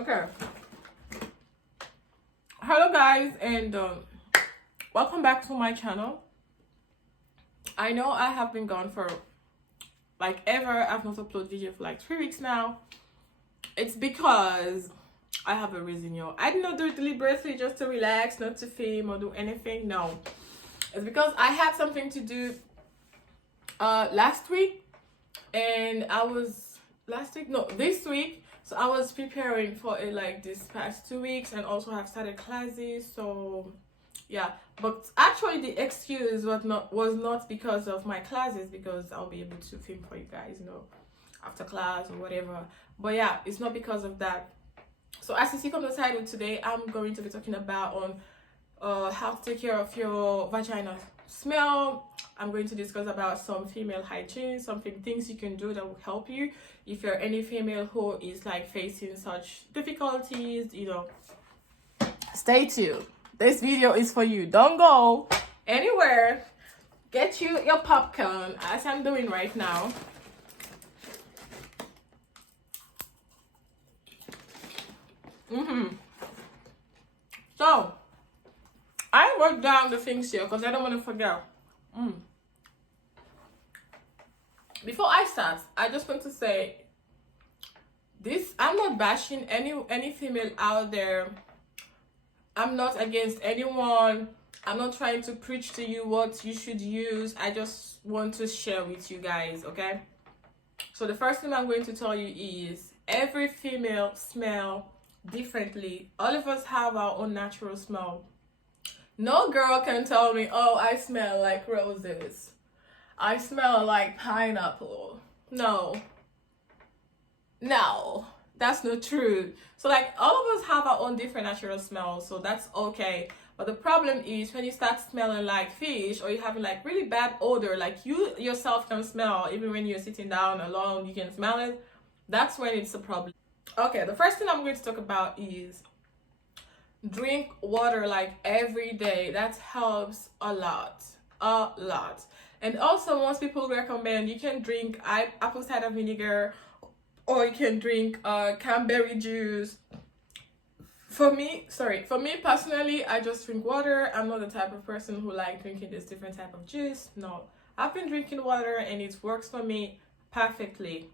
Okay. Hello guys, and welcome back to my channel. I know I have been gone for like ever. I've not uploaded video for like 3 weeks now. It's because I have a reason, yo. I did not do it deliberately just to relax, not to film or do anything. No, it's because I had something to do last week, and this week. So I was preparing for it like this past 2 weeks, and also have started classes. So yeah, but actually the excuse was not because of my classes, because I'll be able to film for you guys, after class or whatever. But yeah, it's not because of that. So as you see from the title, today I'm going to be talking about on how to take care of your vagina smell. I'm going to discuss about some female hygiene, things you can do that will help you if you're any female who is like facing such difficulties. Stay tuned. This video is for you. Don't go anywhere. Get you your popcorn, as I'm doing right now. So I wrote down the things here because I don't want to forget. Before I start, I just want to say this: I'm not bashing any female out there. I'm not against anyone. I'm not trying to preach to you what you should use. I just want to share with you guys, okay? So the first thing I'm going to tell you is every female smell differently. All of us have our own natural smell. No girl can tell me, oh, I smell like roses, I smell like pineapple. No, that's not true. So like all of us have our own different natural smells, so that's okay. But the problem is when you start smelling like fish, or you're having like really bad odor, like you yourself can smell, even when you're sitting down alone, you can smell it. That's when it's a problem. Okay, the first thing I'm going to talk about is drink water like every day. That helps a lot. And also most people recommend you can drink apple cider vinegar, or you can drink cranberry juice. For me personally, I just drink water. I'm not the type of person who like drinking this different type of juice. No, I've been drinking water and it works for me perfectly.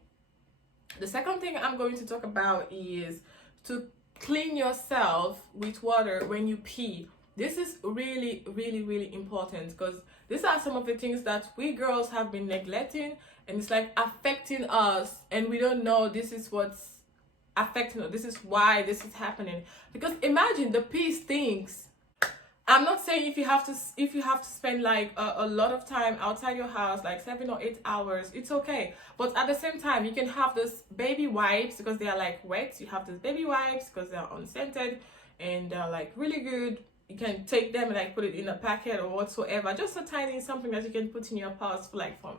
The second thing I'm going to talk about is to clean yourself with water when you pee. This is really, really, really important, because these are some of the things that we girls have been neglecting, and it's like affecting us, and we don't know this is what's affecting us. This is why this is happening. Because imagine the pee stinks. I'm not saying if you have to spend like a lot of time outside your house, like 7 or 8 hours, it's okay. But at the same time, you can have this baby wipes because they are like wet. You have these baby wipes because they are unscented and they're like really good. You can take them and like put it in a packet or whatsoever. Just a tiny something that you can put in your purse for like fun,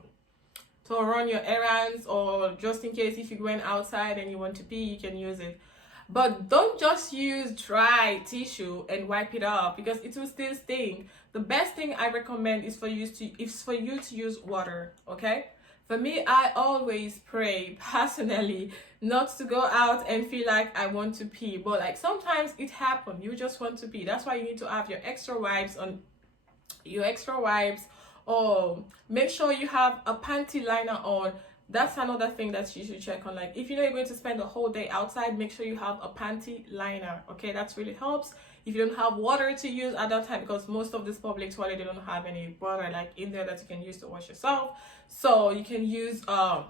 to run your errands, or just in case if you're going outside and you want to pee, you can use it. But don't just use dry tissue and wipe it off, because it will still stink. The best thing I recommend is for you to use water, okay? For me, I always pray personally not to go out and feel like I want to pee, but like sometimes it happens, you just want to pee. That's why you need to have your extra wipes, or make sure you have a panty liner on. That's another thing that you should check on. Like if you know you're going to spend the whole day outside, make sure you have a panty liner, okay? That really helps. If you don't have water to use at that time, because most of this public toilet, they don't have any water like in there that you can use to wash yourself, so you can use a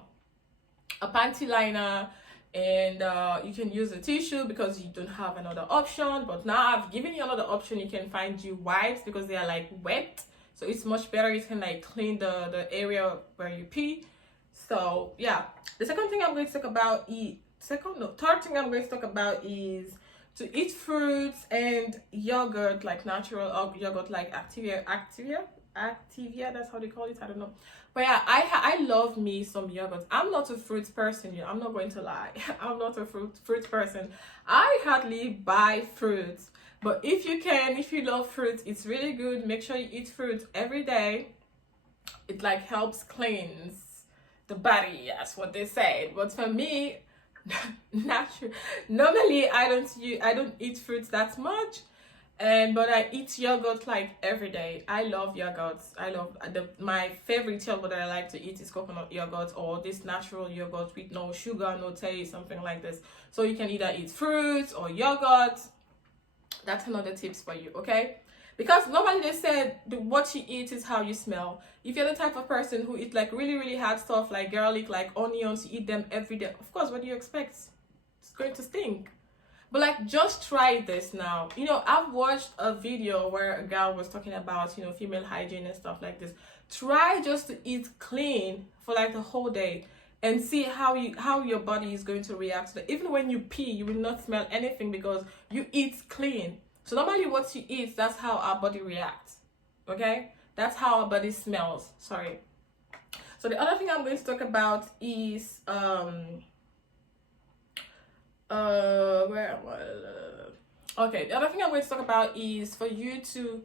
panty liner, and you can use a tissue because you don't have another option. But now I've given you another option. You can find you wipes because they are like wet, so it's much better. You can like clean the area where you pee. So yeah, the third thing I'm going to talk about is to eat fruits and yogurt, like natural yogurt, like Activia, that's how they call it, I don't know. But yeah, I love me some yogurt. I'm not a fruit person, I'm not going to lie. I'm not a fruit person. I hardly buy fruits, but if you love fruits, it's really good. Make sure you eat fruit every day. It like helps cleanse the body, that's what they say. But for me, natural. Normally, I don't eat fruits that much, but I eat yogurt like every day. I love yogurts. I love my favorite yogurt that I like to eat is coconut yogurt or this natural yogurt with no sugar, no taste, something like this. So you can either eat fruits or yogurt. That's another tips for you, okay? Because normally they said what you eat is how you smell. If you're the type of person who eat like really, really hard stuff like garlic, like onions, you eat them every day, of course, what do you expect? It's going to stink. But like, just try this now. You know, I've watched a video where a girl was talking about, you know, female hygiene and stuff like this. Try just to eat clean for like the whole day and see how your body is going to react to that. Even when you pee, you will not smell anything because you eat clean. So normally what you eat, that's how our body reacts. Okay? That's how our body smells. Sorry. So the other thing I'm going to talk about is okay, the other thing I'm going to talk about is for you to,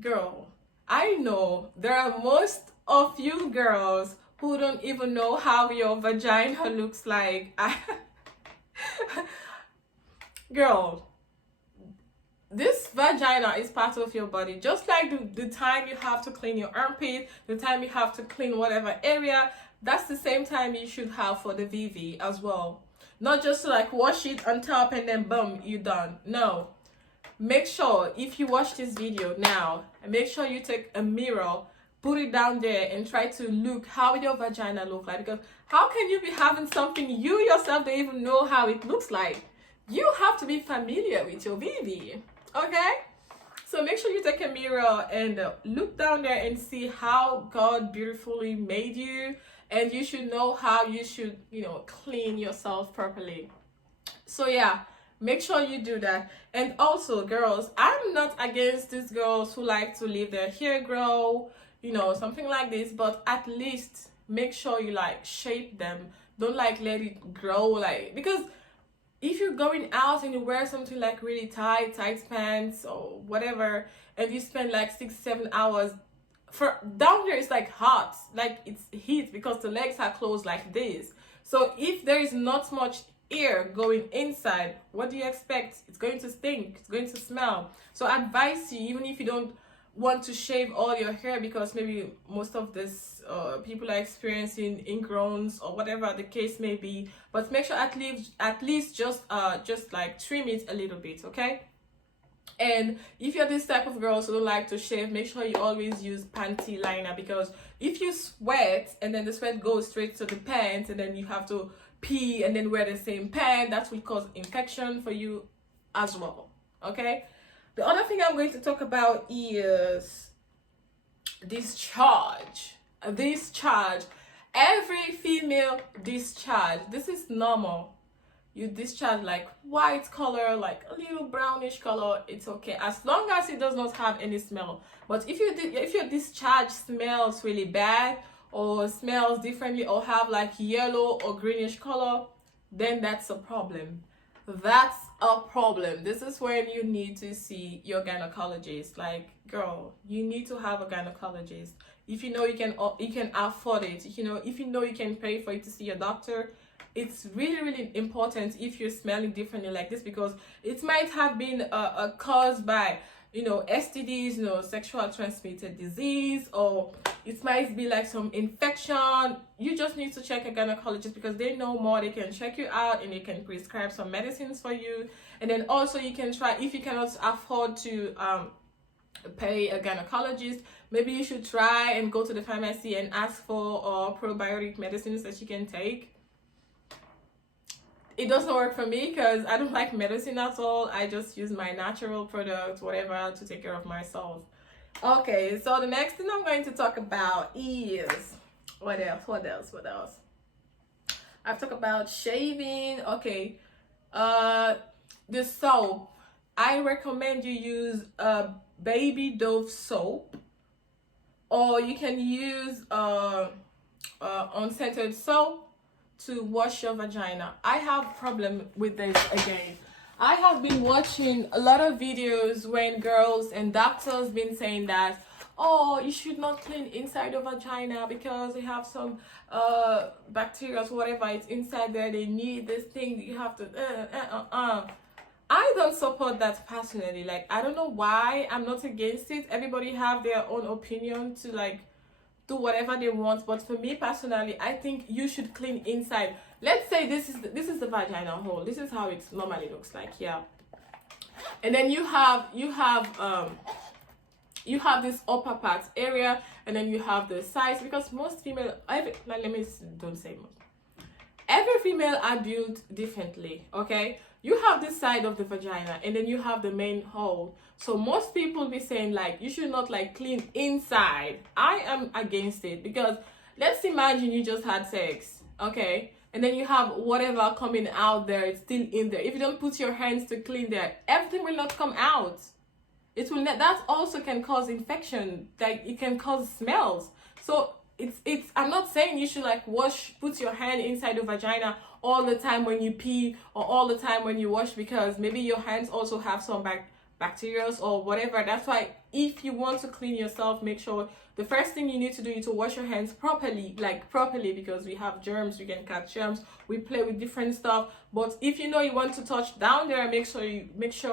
girl, I know there are most of you girls who don't even know how your vagina looks like. Girl, this vagina is part of your body. Just like the time you have to clean your armpit, the time you have to clean whatever area, that's the same time you should have for the VV as well. Not just to like wash it on top and then boom, you're done. No. Make sure if you watch this video now, make sure you take a mirror, put it down there and try to look how your vagina look like. Because how can you be having something you yourself don't even know how it looks like? You have to be familiar with your VV. Okay? So make sure you take a mirror and look down there and see how God beautifully made you. And you should know how you should, you know, clean yourself properly. So yeah, make sure you do that. And also, girls, I'm not against these girls who like to leave their hair grow, you know, something like this. But at least make sure you like shape them. Don't like let it grow, like, because if you're going out and you wear something like really tight pants or whatever, and you spend like 6-7 hours for down there, it's like hot, like it's heat because the legs are closed like this. So if there is not much air going inside, what do you expect? It's going to stink, it's going to smell. So I advise you, even if you don't want to shave all your hair, because maybe most of this people are experiencing ingrowns or whatever the case may be, but make sure at least just like trim it a little bit, okay? And if you're this type of girl who don't like to shave, make sure you always use panty liner, because if you sweat and then the sweat goes straight to the pants and then you have to pee and then wear the same pant, that will cause infection for you as well, okay? The other thing I'm going to talk about is discharge. Discharge. Every female discharge. This is normal. You discharge like white color, like a little brownish color, it's okay, as long as it does not have any smell. But if your discharge smells really bad or smells differently or have like yellow or greenish color, then that's a problem. That's a problem. This is when you need to see your gynecologist. Like, girl, you need to have a gynecologist. If you know you can afford it, if you know you can pay for it to see your doctor, it's really, really important if you're smelling differently like this, because it might have been caused by, you know, STDs, you know, sexual transmitted disease, or it might be like some infection. You just need to check a gynecologist because they know more. They can check you out and they can prescribe some medicines for you. And then also you can try, if you cannot afford to pay a gynecologist, maybe you should try and go to the pharmacy and ask for probiotic medicines that you can take. It doesn't work for me because I don't like medicine at all. I just use my natural products, whatever, to take care of myself. Okay, so the next thing I'm going to talk about is what else? I've talked about shaving. Okay, the soap. I recommend you use baby Dove soap, or you can use unscented soap to wash your vagina. I have problem with this again. I have been watching a lot of videos when girls and doctors been saying that, oh, you should not clean inside the vagina because they have some bacteria or whatever, it's inside there, they need this thing, you have to I don't support that personally. Like, I don't know why. I'm not against it. Everybody have their own opinion to like do whatever they want, but for me personally, I think you should clean inside. Let's say this is the vagina hole. This is how it normally looks like, yeah. And then you have this upper part area, and then you have the sides, because most female, don't say most. Every female are built differently, okay? You have this side of the vagina, and then you have the main hole. So most people be saying like you should not like clean inside. I am against it, because let's imagine you just had sex, okay? And then you have whatever coming out there, it's still in there. If you don't put your hands to clean there, everything will not come out. It will not, that also can cause infection, like it can cause smells. So it's I'm not saying you should like put your hand inside the vagina all the time when you pee or all the time when you wash, because maybe your hands also have some bacteria or whatever. That's why if you want to clean yourself, make sure the first thing you need to do is to wash your hands properly, because we have germs, we can catch germs, we play with different stuff. But if you know you want to touch down there, make sure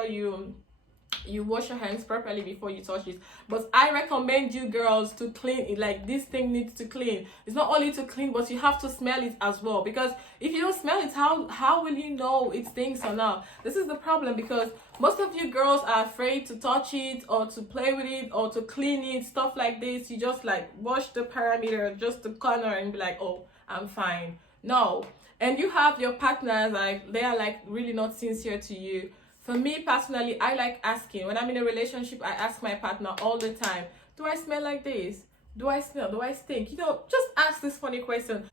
you wash your hands properly before you touch it. But I recommend you girls to clean it. Like, this thing needs to clean. It's not only to clean, but you have to smell it as well, because if you don't smell it, how will you know it stinks or not? This is the problem, because most of you girls are afraid to touch it or to play with it or to clean it, stuff like this. You just like wash the perimeter, just the corner, and be like, oh, I'm fine. No. And you have your partners, like they are like really not sincere to you. For me personally, I like asking. When I'm in a relationship, I ask my partner all the time, do I smell like this? Do I smell? Do I stink? You know, just ask this funny question.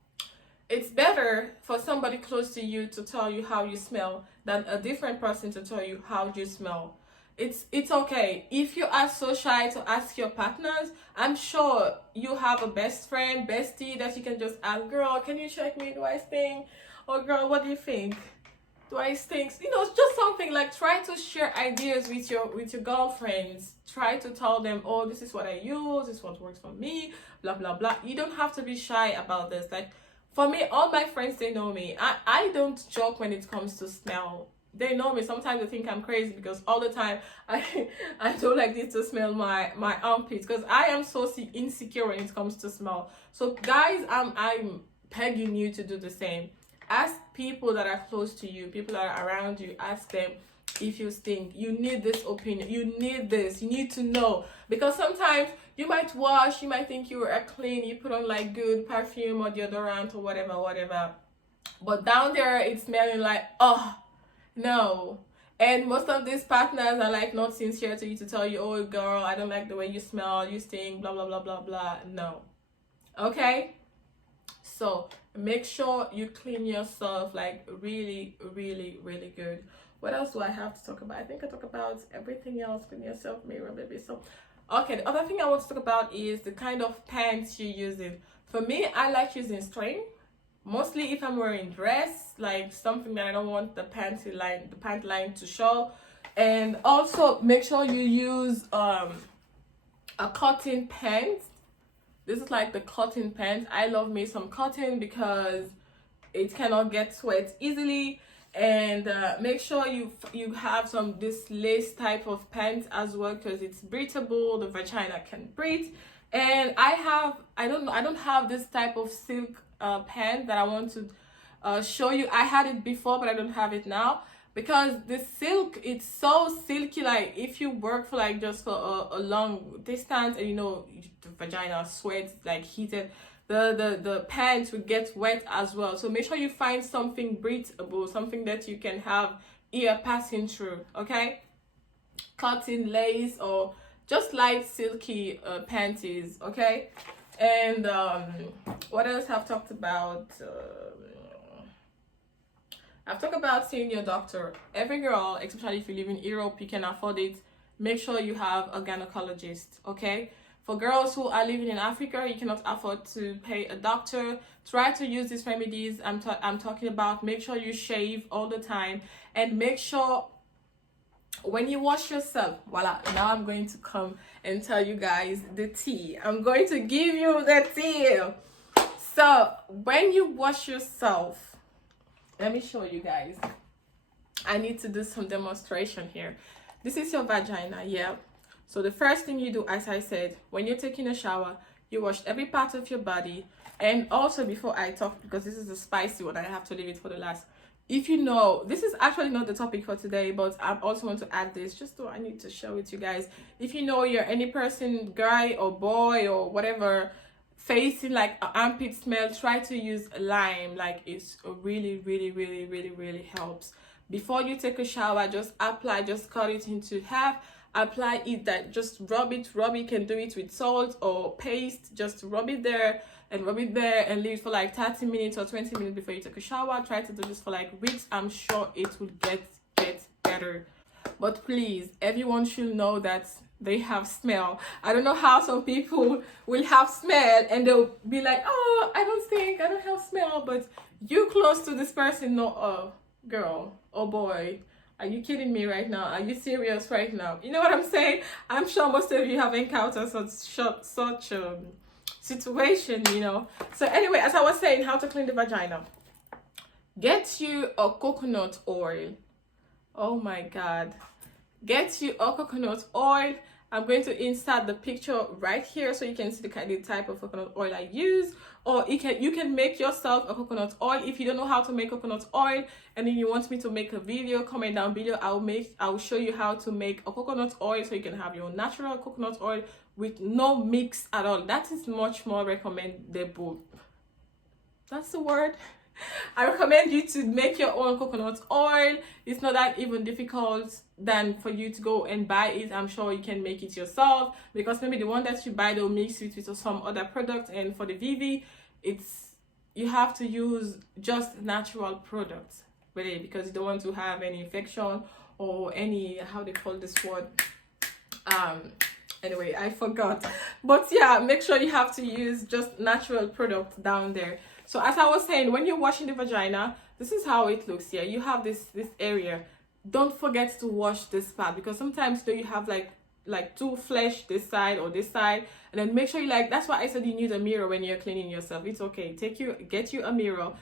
It's better for somebody close to you to tell you how you smell than a different person to tell you how you smell. It's okay. If you are so shy to ask your partners, I'm sure you have a best friend, bestie, that you can just ask, girl, can you check me? Do I stink? Or girl, what do you think? Do I stink? You know, it's just something like, try to share ideas with your girlfriends. Try to tell them, oh, this is what I use, this is what works for me, blah blah blah. You don't have to be shy about this. Like, for me, all my friends, they know me. I don't joke when it comes to smell. They know me. Sometimes they think I'm crazy, because all the time I don't like this to smell my armpits, because I am so insecure when it comes to smell. So guys, I'm begging you to do the same. Ask people that are close to you, people that are around you, ask them if you stink. You need this opinion. You need this. You need to know. Because sometimes you might wash, you might think you are clean, you put on like good perfume or deodorant or whatever. But down there, it's smelling like, oh, no. And most of these partners are like not sincere to you to tell you, oh, girl, I don't like the way you smell, you stink, blah, blah, blah, blah, blah. No. Okay? So make sure you clean yourself like really, really, really good. What else do I have to talk about? I think I talk about everything else. Clean yourself, mirror, baby. So, okay, the other thing I want to talk about is the kind of pants you're using. For me, I like using string. Mostly if I'm wearing dress, like something that I don't want the pant line to show. And also make sure you use a cotton pants. This is like the cotton pants. I love me some cotton because it cannot get sweat easily. And make sure you have this lace type of pants as well, because it's breathable. The vagina can breathe. And I don't have this type of silk pant that I want to show you. I had it before, but I don't have it now, because the silk, it's so silky. Like if you work for like just for a long distance, and you know the vagina sweats, like heated, the pants would get wet as well. So make sure you find something breathable, something that you can have air passing through. Okay, cotton, lace, or just light silky panties. Okay. And what else I've talked about? I've talked about seeing your doctor. Every girl, especially if you live in Europe, you can afford it. Make sure you have a gynecologist, okay? For girls who are living in Africa, you cannot afford to pay a doctor. Try to use these remedies I'm talking about. Make sure you shave all the time, and make sure when you wash yourself, voila, now I'm going to come and tell you guys the tea. I'm going to give you the tea. So when you wash yourself, let me show you guys. I need to do some demonstration here. This is your vagina, yeah. So the first thing you do, as I said, when you're taking a shower, you wash every part of your body. And also, before I talk, because this is a spicy one, I have to leave it for the last. If you know, this is actually not the topic for today, but I also want to add this, just so I need to share with you guys. If you know you're any person, guy or boy or whatever, facing like an armpit smell, try to use lime. Like, it's really helps. Before you take a shower, just apply, just cut it into half, apply it, that just rub it. You can do it with salt or paste, just rub it there and rub it there and leave it for like 30 minutes or 20 minutes before you take a shower. Try to do this for like weeks. I'm sure it will get better. But please, everyone should know that they have smell. I don't know how some people will have smell and they'll be like, oh, I don't stink, I don't have smell. But you close to this person, no, oh, girl, oh boy, are you kidding me right now? Are you serious right now? You know what I'm saying? I'm sure most of you have encountered such situation, you know. So anyway, as I was saying, how to clean the vagina. Get you a coconut oil. Oh my God. Get you a coconut oil. I'm going to insert the picture right here so you can see the type of coconut oil I use. Or you can make yourself a coconut oil. If you don't know how to make coconut oil and then you want me to make a video, comment down below. I will show you how to make a coconut oil so you can have your natural coconut oil with no mix at all. That is much more recommendable. That's the word. I recommend you to make your own coconut oil. It's not that even difficult than for you to go and buy it. I'm sure you can make it yourself, because maybe the one that you buy, they'll mix it with some other product. And for the VV, you have to use just natural products, really, because you don't want to have any infection or any, how they call this word, anyway, I forgot. But yeah, make sure you have to use just natural products down there. So as I was saying, when you're washing the vagina, this is how it looks here. You have this area. Don't forget to wash this part, because sometimes you have like too flesh this side or this side, and then make sure you that's why I said you need a mirror when you're cleaning yourself. It's okay. Get you a mirror,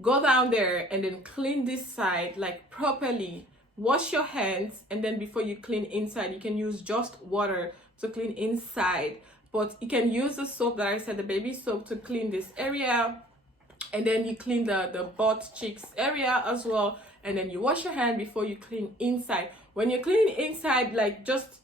go down there and then clean this side like properly. Wash your hands, and then before you clean inside, you can use just water to clean inside. But you can use the soap that I said, the baby soap, to clean this area. And then you clean the butt cheeks area as well, and then you wash your hand before you clean inside. When you're cleaning inside,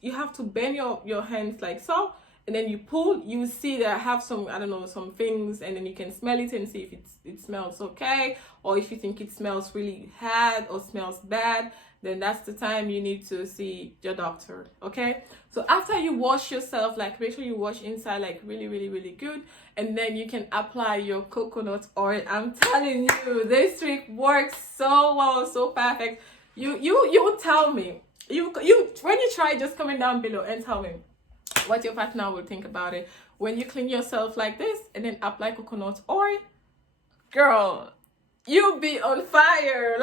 you have to bend your hands like so, and then you pull. You see that I have some, I don't know, some things, and then you can smell it and see if it smells okay, or if you think it smells really bad or smells bad, then that's the time you need to see your doctor. Okay, so after you wash yourself, make sure you wash inside really good, and then you can apply your coconut oil. I'm telling you, this trick works so well, so perfect. You tell me, you when you try, just comment down below and tell me what your partner will think about it. When you clean yourself like this and then apply coconut oil, girl, you'll be on fire.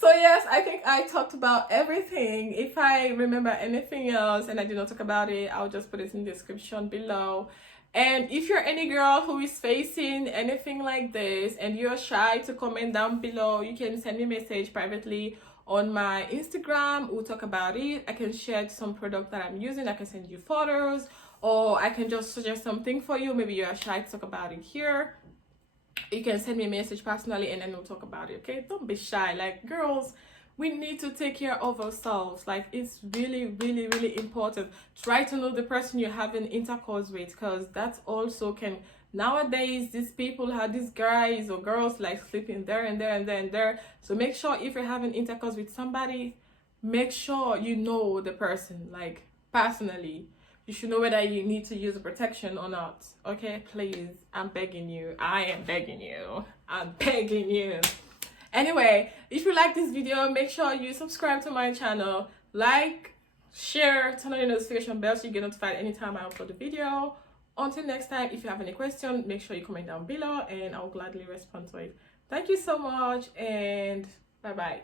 So yes, I think I talked about everything. If I remember anything else and I did not talk about it, I'll just put it in the description below. And if you're any girl who is facing anything like this and you're shy to comment down below, you can send me a message privately on my Instagram. We'll talk about it. I can share some product that I'm using. I can send you photos, or I can just suggest something for you. Maybe you're shy to talk about it here. You can send me a message personally and then we'll talk about it. Okay, don't be shy. Girls, we need to take care of ourselves. It's really important. Try to know the person you're having intercourse with, because that also can, nowadays these people have, these guys or girls sleeping there and there and there and there. So make sure if you're having intercourse with somebody, make sure you know the person personally. You should know whether you need to use a protection or not. Okay, please, I'm begging you. I am begging you. I'm begging you. Anyway, if you like this video, make sure you subscribe to my channel, share, turn on your notification bell so you get notified anytime I upload a video. Until next time, if you have any questions, make sure you comment down below and I'll gladly respond to it. Thank you so much, and bye bye.